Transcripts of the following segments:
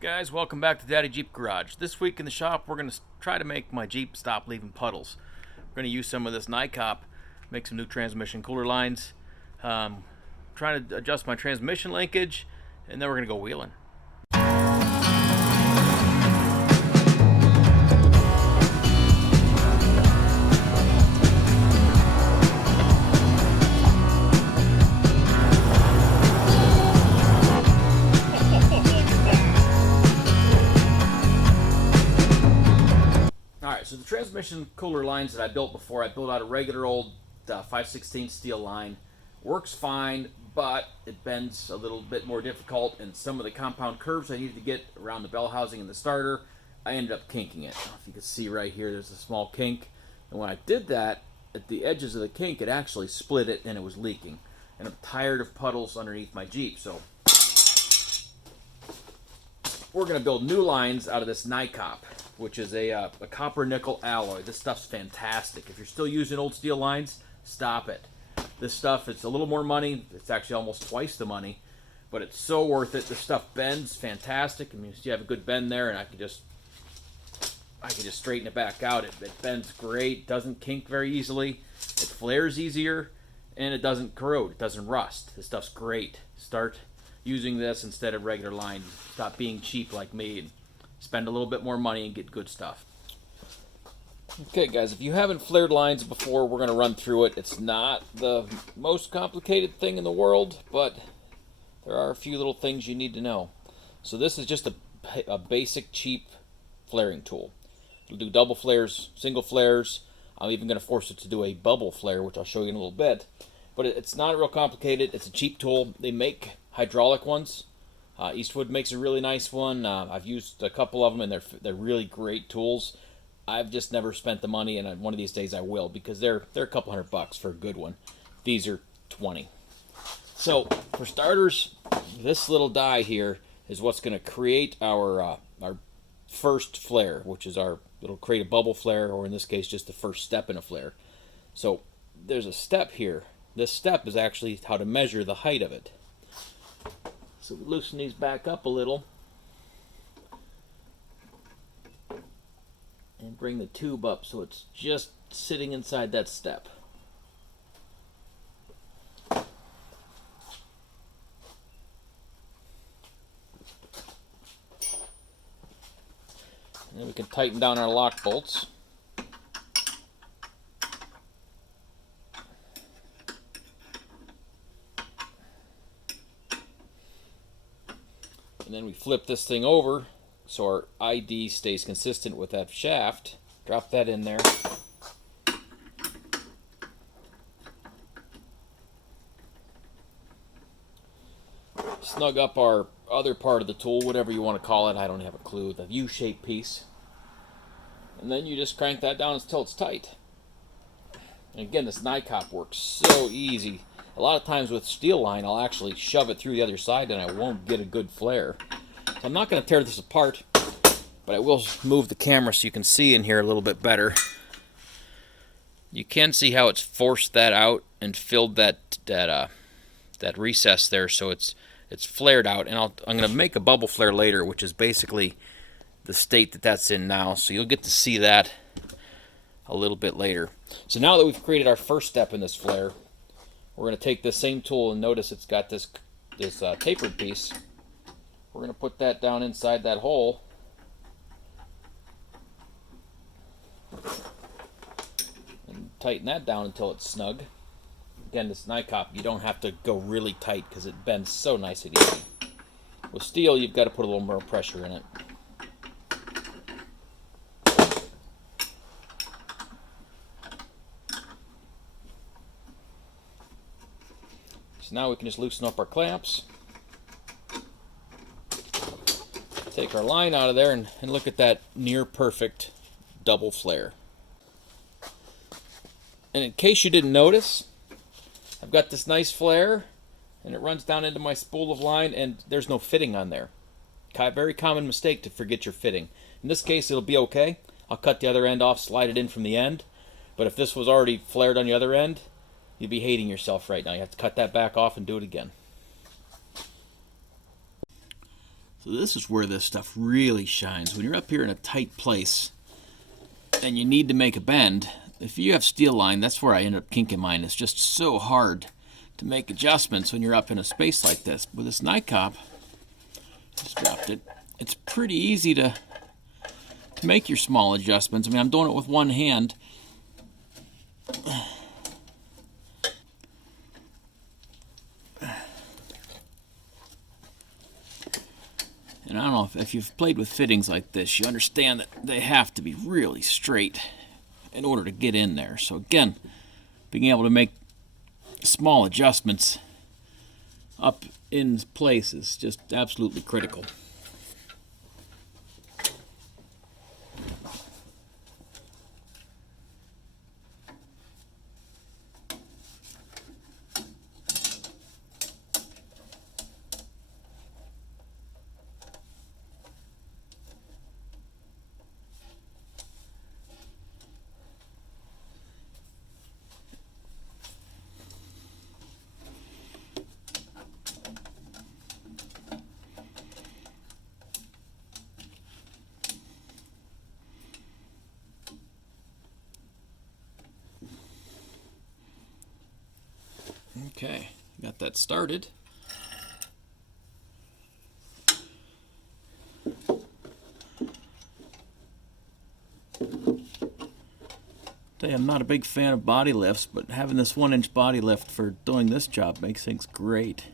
Guys, welcome back to Daddy Jeep Garage. This week in the shop, we're going to try to make my Jeep stop leaving puddles. We're going to use some of this Ni-Copp, make some new transmission cooler lines, trying to adjust my transmission linkage, and then we're going to go wheeling. So the transmission cooler lines that I built before, I built out a regular old 5/16 steel line. Works fine, but it bends a little bit more difficult, and some of the compound curves I needed to get around the bell housing and the starter, I ended up kinking it. I don't know if you can see right here, there's a small kink. And when I did that, at the edges of the kink, it actually split it and it was leaking. And I'm tired of puddles underneath my Jeep, so we're going to build new lines out of this NiCopp, which is a copper nickel alloy. This stuff's fantastic. If you're still using old steel lines, stop it. This stuff, it's a little more money. It's actually almost twice the money, but it's so worth it. This stuff bends fantastic. I mean, you have a good bend there, and I can just straighten it back out. It bends great, doesn't kink very easily. It flares easier, and it doesn't corrode. It doesn't rust. This stuff's great. Start using this instead of regular line. Stop being cheap like me and spend a little bit more money and get good stuff. Okay guys, if you haven't flared lines before, we're going to run through it. It's not the most complicated thing in the world, but there are a few little things you need to know. So this is just a basic cheap flaring tool. It'll do double flares, single flares. I'm even going to force it to do a bubble flare, which I'll show you in a little bit. But it's not real complicated. It's a cheap tool. They make hydraulic ones. Eastwood makes a really nice one. I've used a couple of them, and they're really great tools. I've just never spent the money, and one of these days I will, because they're a couple $100 for a good one. These are 20. So for starters, this little die here is what's going to create our first flare, which is it'll create a bubble flare, or in this case, just the first step in a flare. So there's a step here. This step is actually how to measure the height of it. So we loosen these back up a little and bring the tube up so it's just sitting inside that step. And then we can tighten down our lock bolts. And then we flip this thing over so our ID stays consistent with that shaft. Drop that in there. Snug up our other part of the tool, whatever you want to call it. I don't have a clue. The U-shaped piece. And then you just crank that down until it's tight. And again, this NiCopp works so easy. A lot of times with steel line, I'll actually shove it through the other side and I won't get a good flare. So I'm not going to tear this apart, but I will move the camera so you can see in here a little bit better. You can see how it's forced that out and filled that recess there, so it's flared out. And I'm going to make a bubble flare later, which is basically the state that that's in now. So you'll get to see that a little bit later. So now that we've created our first step in this flare, we're going to take this same tool, and notice it's got this tapered piece. We're going to put that down inside that hole. And tighten that down until it's snug. Again, this NiCopp, you don't have to go really tight because it bends so nice and easy. With steel, you've got to put a little more pressure in it. So now we can just loosen up our clamps, take our line out of there, and look at that near perfect double flare. And in case you didn't notice, I've got this nice flare, and it runs down into my spool of line, and there's no fitting on there. Very common mistake to forget your fitting. In this case, it'll be okay. I'll cut the other end off, slide it in from the end. But if this was already flared on the other end, you'd be hating yourself right now. You have to cut that back off and do it again. So this is where this stuff really shines. When you're up here in a tight place and you need to make a bend, if you have steel line, that's where I end up kinking mine. It's just so hard to make adjustments when you're up in a space like this. With this NiCopp, just dropped it, it's pretty easy to make your small adjustments. I mean, I'm doing it with one hand. And I don't know if you've played with fittings like this, you understand that they have to be really straight in order to get in there. So again, being able to make small adjustments up in place is just absolutely critical. Okay, got that started. I'm not a big fan of body lifts, but having this 1-inch body lift for doing this job makes things great.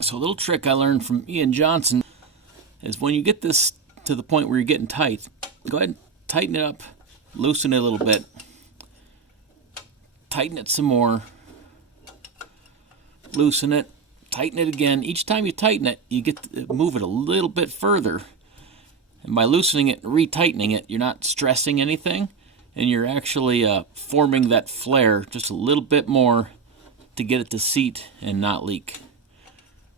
So a little trick I learned from Ian Johnson is when you get this to the point where you're getting tight, go ahead and tighten it up, loosen it a little bit, tighten it some more, loosen it, tighten it again. Each time you tighten it, you get to move it a little bit further. And by loosening it and retightening it, you're not stressing anything, and you're actually forming that flare just a little bit more to get it to seat and not leak.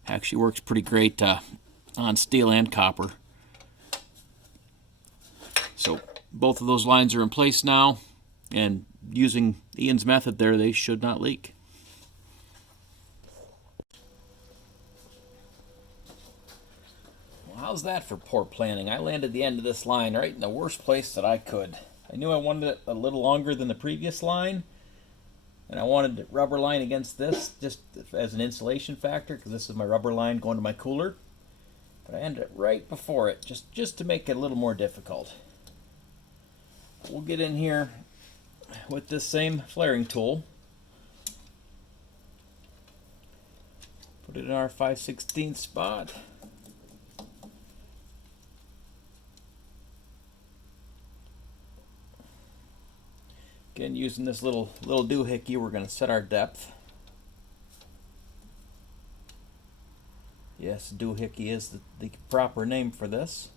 Actually works pretty great on steel and copper. So both of those lines are in place now, and using Ian's method there, they should not leak. Well, how's that for poor planning? I landed the end of this line right in the worst place that I could. I knew I wanted it a little longer than the previous line, and I wanted to rubber line against this just as an insulation factor, because this is my rubber line going to my cooler. But I ended it right before it, just to make it a little more difficult. We'll get in here with this same flaring tool. Put it in our 5/16 spot. Again, using this little doohickey, we're going to set our depth. Yes, doohickey is the proper name for this.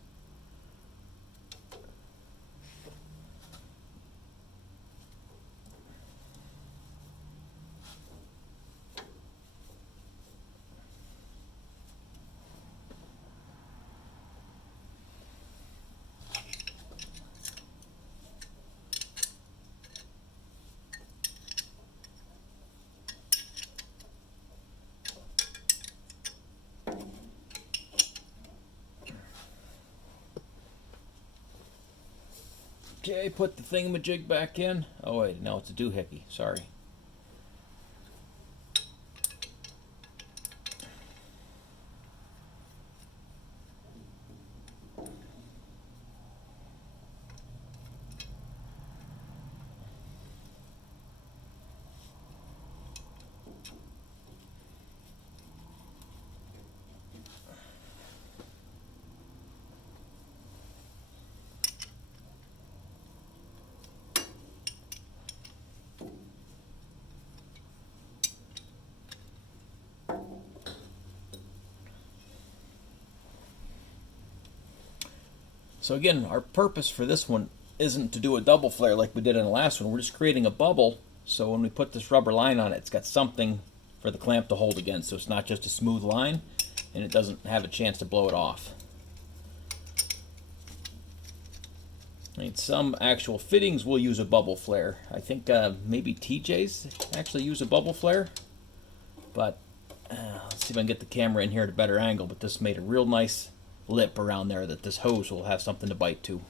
Okay, put the thingamajig back in. Oh wait, no, it's a doohickey, sorry. So again, our purpose for this one isn't to do a double flare like we did in the last one. We're just creating a bubble, so when we put this rubber line on it, it's got something for the clamp to hold against, so it's not just a smooth line and it doesn't have a chance to blow it off. I mean, some actual fittings will use a bubble flare. I think maybe TJ's actually use a bubble flare, but let's see if I can get the camera in here at a better angle. But this made a real nice lip around there that this hose will have something to bite to.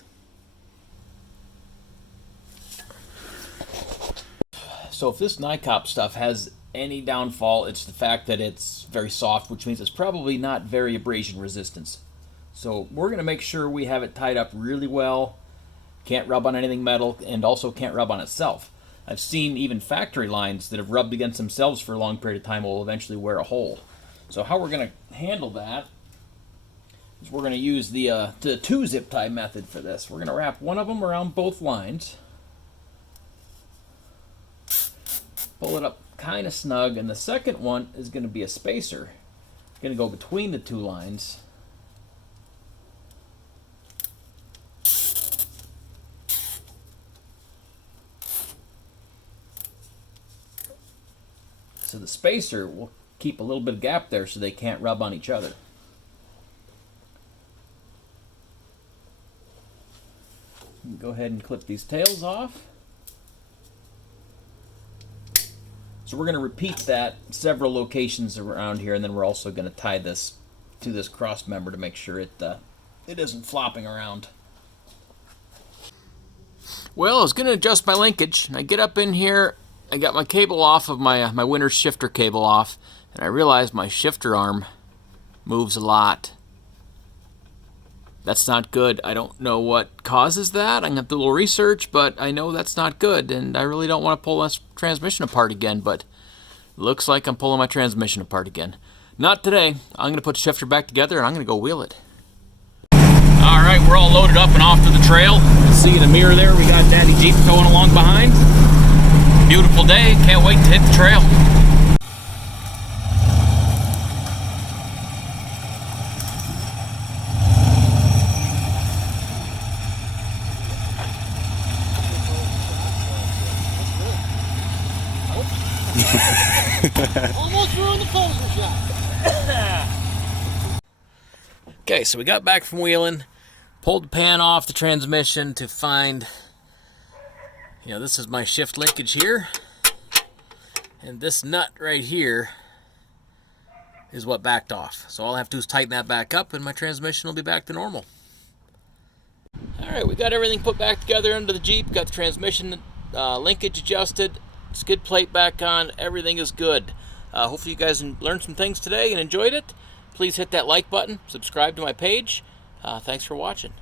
So if this NiCopp stuff has any downfall, it's the fact that it's very soft, which means it's probably not very abrasion resistant. So we're going to make sure we have it tied up really well. Can't rub on anything metal, and also can't rub on itself. I've seen even factory lines that have rubbed against themselves for a long period of time will eventually wear a hole. So how we're going to handle that is we're going to use the 2-zip tie method for this. We're going to wrap one of them around both lines, pull it up kind of snug, and the second one is going to be a spacer. It's going to go between the two lines. So the spacer will keep a little bit of gap there so they can't rub on each other. Go ahead and clip these tails off. So we're going to repeat that several locations around here, and then we're also going to tie this to this cross member to make sure it isn't flopping around. Well, I was going to adjust my linkage, and I get up in here, I got my cable off of my Winters shifter cable off, and I realized my shifter arm moves a lot. That's not good. I don't know what causes that. I'm going to have to do a little research, but I know that's not good, and I really don't want to pull this transmission apart again, but looks like I'm pulling my transmission apart again. Not today. I'm going to put the shifter back together, and I'm going to go wheel it. All right, we're all loaded up and off to the trail. See in the mirror there, we got Daddy Jeep towing along behind. Beautiful day. Can't wait to hit the trail. Almost ruined the closing shot. Okay, so we got back from wheeling, pulled the pan off the transmission to find, this is my shift linkage here, and this nut right here is what backed off. So all I have to do is tighten that back up, and my transmission will be back to normal. All right, we got everything put back together under the Jeep, got the transmission linkage adjusted, skid plate back on, everything is good. Hopefully you guys learned some things today and enjoyed it. Please hit that like button, subscribe to my page. Thanks for watching.